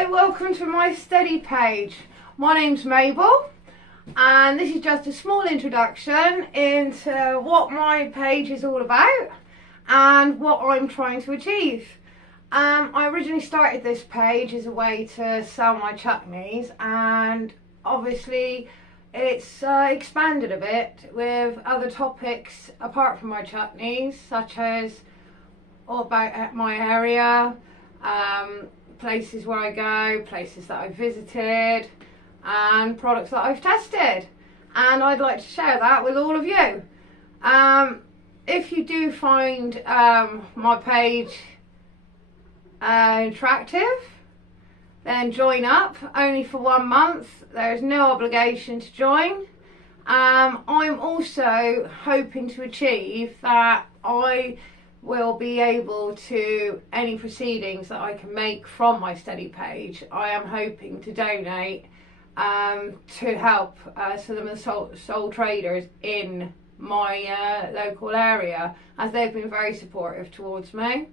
Hi, welcome to my steady page. My name's Mabel and this is just a small introduction into what my page is all about and what I'm trying to achieve. I originally started this page as a way to sell my chutneys, and obviously it's expanded a bit with other topics apart from my chutneys, such as all about my area, places where I go, places that I've visited, and products that I've tested, and I'd like to share that with all of you. If you do find my page attractive, then join up, only for 1 month. There's no obligation to join. I'm also hoping to achieve that I will be able to, any proceedings that I can make from my steady page, I am hoping to donate to help some of the sole traders in my local area, as they've been very supportive towards me,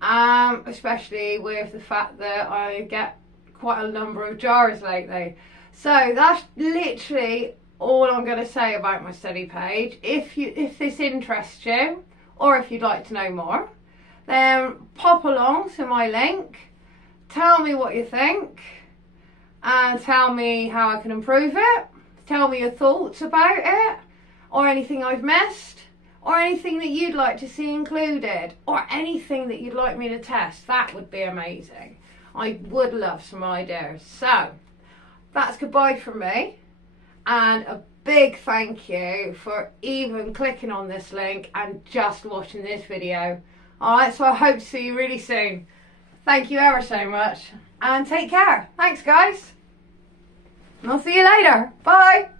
especially with the fact that I get quite a number of jars lately. So that's literally all I'm going to say about my steady page. If this interests you, or if you'd like to know more, then pop along to my link, tell me what you think, and tell me how I can improve it. Tell me your thoughts about it, or anything I've missed, or anything that you'd like to see included, or anything that you'd like me to test. That would be amazing. I would love some ideas. So that's goodbye from me, and a big thank you for even clicking on this link and just watching this video. Alright, so I hope to see you really soon. Thank you ever so much, and take care. Thanks guys, and I'll see you later. Bye.